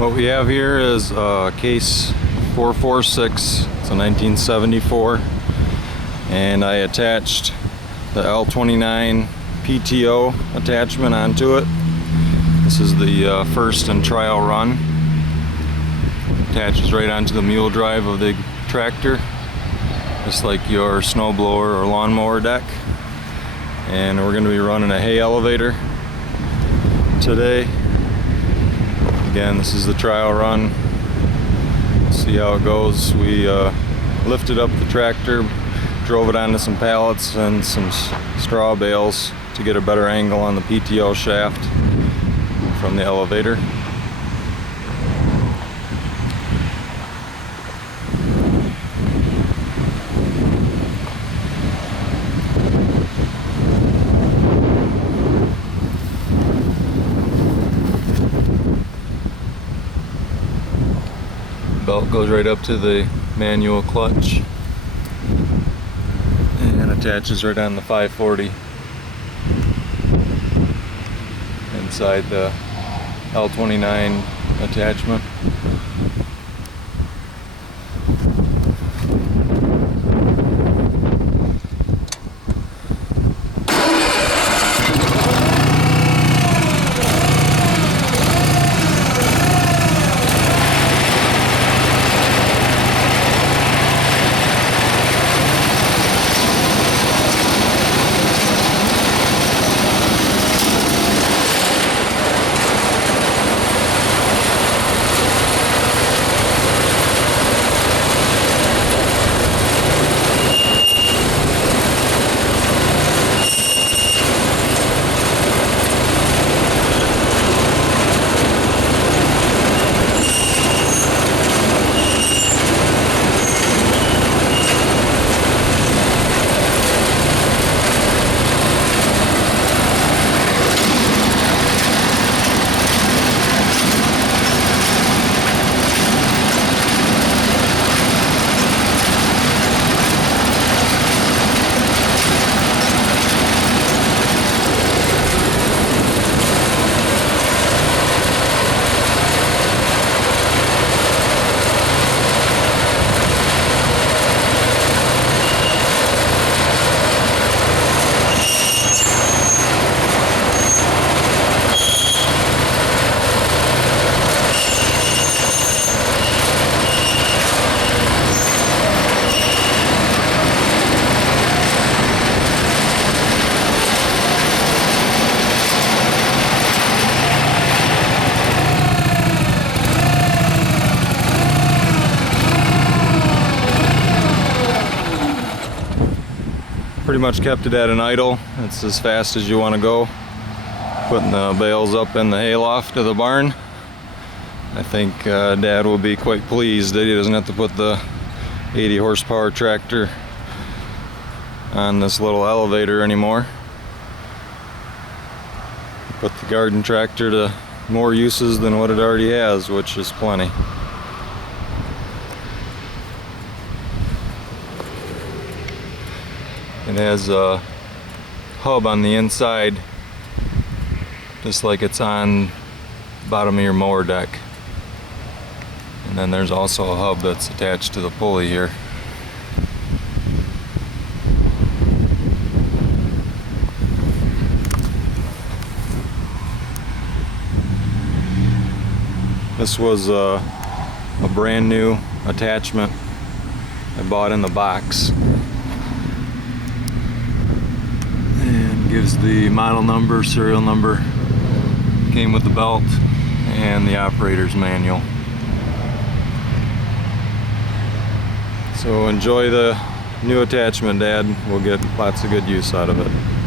What we have here is case 446. It's a 1974, and I attached the L-29 PTO attachment onto it. This is the first and trial run. Attaches right onto the mule drive of the tractor, just like your snowblower or lawnmower deck. And we're going to be running a hay elevator today. Again, this is the trial run. See how it goes. We lifted up the tractor, drove it onto some pallets and some straw bales to get a better angle on the PTO shaft from the elevator. Belt goes right up to the manual clutch and attaches right on the 540 inside the L-29 attachment. Pretty much kept it at an idle. It's as fast as you want to go. Putting the bales up in the hayloft of the barn. I think Dad will be quite pleased that he doesn't have to put the 80 horsepower tractor on this little elevator anymore. Put the garden tractor to more uses than what it already has, which is plenty. It has a hub on the inside, just like it's on the bottom of your mower deck. And then there's also a hub that's attached to the pulley here. This was a brand new attachment I bought in the box. Gives the model number, serial number, came with the belt, and the operator's manual. So enjoy the new attachment, Dad. We'll get lots of good use out of it.